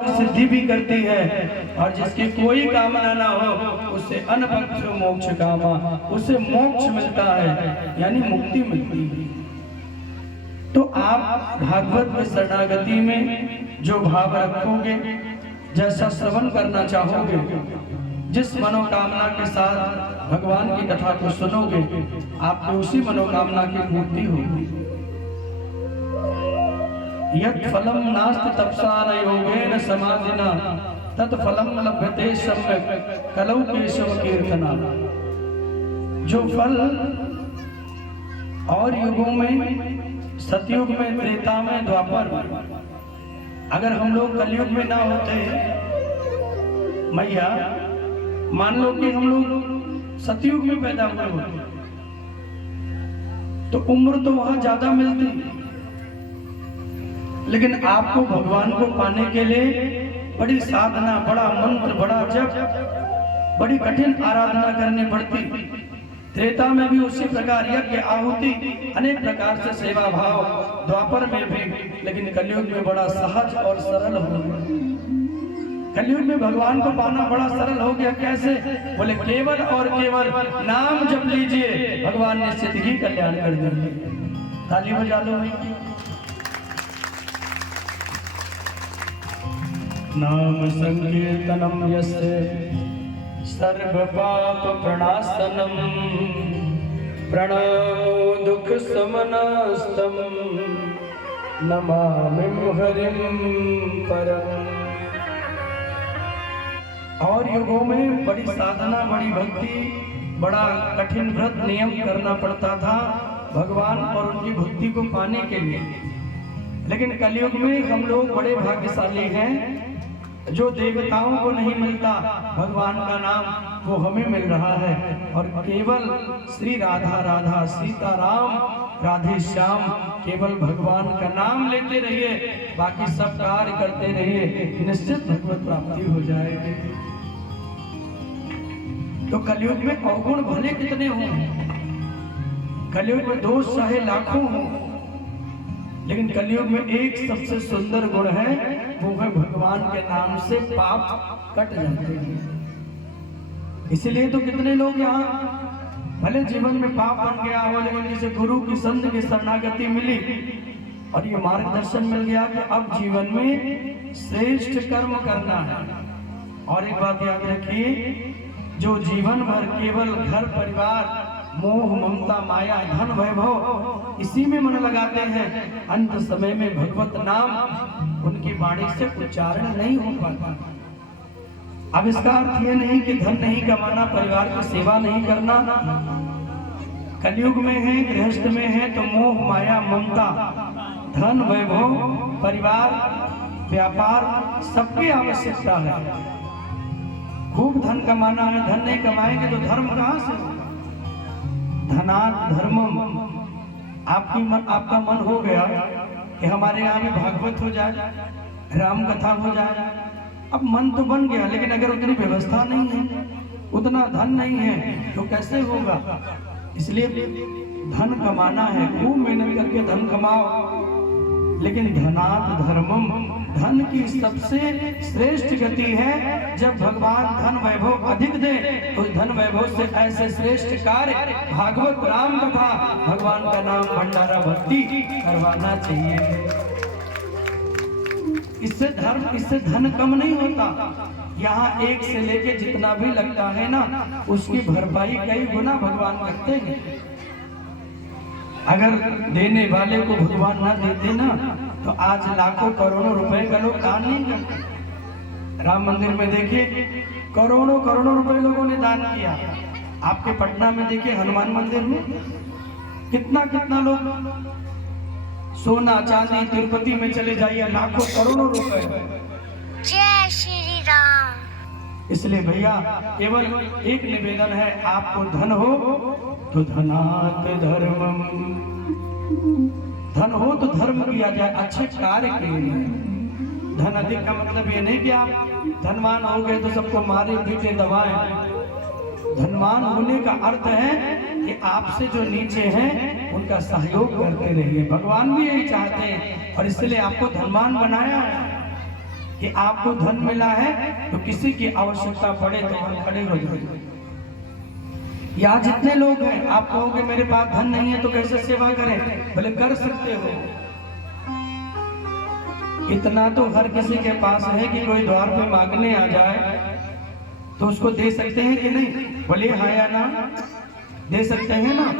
सिद्धि भी करती है और जिसकी कोई कामना ना हो उससे अनपक्ष मोक्ष कामा, उसे मोक्ष मिलता है यानी मुक्ति मिलती है। तो आप भागवत में शरणागति में जो भाव रखोगे, जैसा श्रवण करना चाहोगे, जिस मनोकामना के साथ भगवान की कथा को सुनोगे, आपको उसी मनोकामना की पूर्ति होगी। यत् फलम नास्ति तपसा न योगेन समाधिना तत् फलम लभ्यते सम्यक् कलौ केशव कीर्तना। जो फल और युगों में, सतयुग में, त्रेता में, द्वापर में, अगर हम लोग कलयुग में ना होते मैया, मान लो कि हम लोग सतयुग में पैदा हुए होते तो उम्र तो वहां ज्यादा मिलती, लेकिन आपको भगवान को पाने के लिए बड़ी साधना, बड़ा मंत्र, बड़ा जप, बड़ी कठिन आराधना करनी पड़ती। त्रेता में भी उसी प्रकार यज्ञ, आहुति, अनेक प्रकार से सेवा भाव, द्वापर में भी, लेकिन कलयुग में बड़ा सहज और सरल हो गया। कलयुग में भगवान को पाना बड़ा सरल हो गया। कैसे? बोले केवल और केवल नाम जप लीजिए, भगवान निश्चित ही कल्याण कर देंगे। ताली बजा लो। नाम संकीर्तनम यस्य सर्व पाप प्रणाशनम प्रणमो दुख समनस्तम नमामि हरिं परम। और युगों में बड़ी साधना, बड़ी भक्ति, बड़ा कठिन व्रत नियम करना पड़ता था भगवान और उनकी भक्ति को पाने के लिए। लेकिन कलयुग में हम लोग बड़े भाग्यशाली हैं, जो देवताओं को नहीं मिलता भगवान का नाम, वो हमें मिल रहा है। और केवल श्री राधा राधा, सीता राम, राधे श्याम, केवल भगवान का नाम लेते रहिए, बाकी सब कार्य करते रहिए, निश्चित भगवत प्राप्ति हो जाएगी। तो कलयुग में अवगुण भले कितने हों, कलयुग में दोष चाहे लाखों हों, लेकिन कलयुग में एक सबसे सुंदर गुण है, वो है भगवान के नाम से पाप कट जाते हैं। इसीलिए तो कितने लोग यहाँ भले जीवन में पाप बन गया हो, लेकिन जैसे गुरु की संत की शरणागति मिली और ये मार्गदर्शन मिल गया कि अब जीवन में श्रेष्ठ कर्म करना है। और एक बात याद रखिए, जो जीवन भर केवल घर परिवार, मोह, ममता, माया, धन, वैभव इसी में मन लगाते हैं, अंत समय में भगवत नाम उनकी वाणी से उच्चारण नहीं हो पाता। अब इसका अर्थ ये नहीं कि धन नहीं कमाना, परिवार की सेवा नहीं करना। कलयुग में है, गृहस्थ में है तो मोह, माया, ममता, धन, वैभव, परिवार, व्यापार सबकी आवश्यकता है। खूब धन कमाना है, धन नहीं कमाएंगे तो धर्म कहाँ से होगा? धनात् धर्मम। आपका मन हो गया कि हमारे यहाँ में भागवत हो जाए, राम कथा हो जाए। अब मन तो बन गया, लेकिन अगर उतनी व्यवस्था नहीं है, उतना धन नहीं है, तो कैसे होगा? इसलिए धन कमाना है, खूब मेहनत करके धन कमाओ, लेकिन धनात् धर्मम, धन की सबसे श्रेष्ठ गति है जब भगवान धन वैभव अधिक दे, तो धन वैभव से ऐसे श्रेष्ठ कार्य भागवत, राम कथा, भगवान का नाम, भंडारा, भक्ति करवाना चाहिए। इससे धन कम नहीं होता। यहाँ एक से लेके जितना भी लगता है ना, उसकी भरपाई कई गुना भगवान करते हैं। अगर देने वाले को भगवान ना देते ना, तो आज लाखों करोड़ों रुपए का लोग दान नहीं करते। राम मंदिर में देखिए, करोड़ों करोड़ों रुपए लोगों ने दान किया। आपके पटना में देखिए, हनुमान मंदिर में कितना कितना लोग, सोना चांदी, तिरुपति में चले जाइए, लाखों करोड़ों रुपए। जय श्री राम। इसलिए भैया केवल एक निवेदन है, आपको धन हो तो धनात् धर्मम, धन हो तो धर्म किया जाए, अच्छे कार्य किए जाए। धन अधिक का मतलब ये नहीं कि आप धनवान हो गए तो सबको मारे पीटे दबाएं। धनवान होने का अर्थ है कि आपसे जो नीचे हैं उनका सहयोग करते रहिए। भगवान भी यही चाहते हैं और इसलिए आपको धनवान बनाया है कि आपको धन मिला है तो किसी की आवश्यकता पड़े तो हम खड़े हो जाए। यहाँ जितने लोग हैं, आप कहोगे मेरे पास धन नहीं है तो कैसे सेवा करें, बोले कर सकते हो। इतना तो हर किसी के पास है कि कोई द्वार पे मांगने आ जाए तो उसको दे सकते हैं कि नहीं, बोले हाँ या ना, दे सकते हैं ना।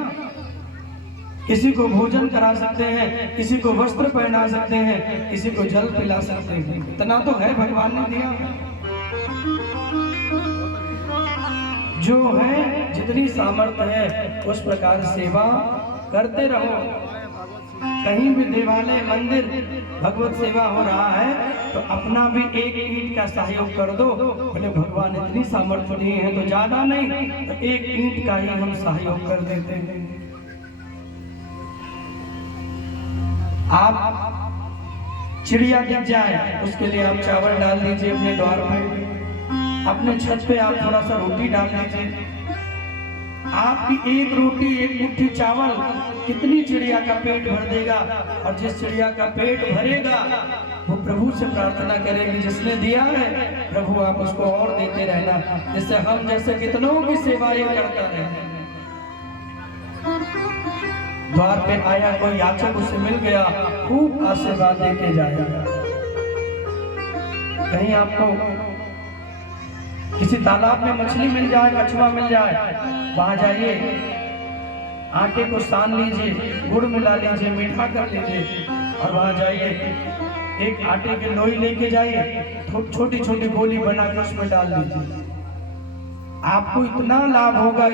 किसी को भोजन करा सकते हैं, किसी को वस्त्र पहना सकते हैं, किसी को जल पिला सकते हैं, इतना तो है भगवान ने दिया। जो है जितनी सामर्थ्य है उस प्रकार सेवा करते रहो। कहीं भी देवालय मंदिर भगवत सेवा हो रहा है तो अपना भी एक ईंट का सहयोग कर दो। बोले भगवान इतनी सामर्थ्य दिए हैं तो ज्यादा नहीं, तो एक ईंट का ही हम सहयोग कर देते हैं। आप चिड़िया दिख जाए उसके लिए आप चावल डाल दीजिए अपने द्वार पे, अपने छत पे आप थोड़ा सा रोटी डाल दीजिए। आपकी एक रोटी एक मुट्ठी चावल कितनी चिड़िया का पेट भर देगा। और जिस चिड़िया का पेट भरेगा वो प्रभु से प्रार्थना करेगी, जिसने दिया है प्रभु आप उसको और देते रहना, जिससे हम जैसे कितनों की सेवाएं करता रहे। द्वार पे आया कोई याचक, उसे मिल गया, खूब आशीर्वाद देके जाएगा। कहीं आपको किसी तालाब में मछली मिल जाए, कछुआ मिल जाए, वहां जाइए, आटे को सान लीजिए, गुड़ मिला लीजिए, मीठा कर लीजिए और वहां जाइए, एक आटे की लोई लेके जाइए, छोटी छोटी गोली बना के उसमें डाल दीजिए। आपको इतना लाभ होगा।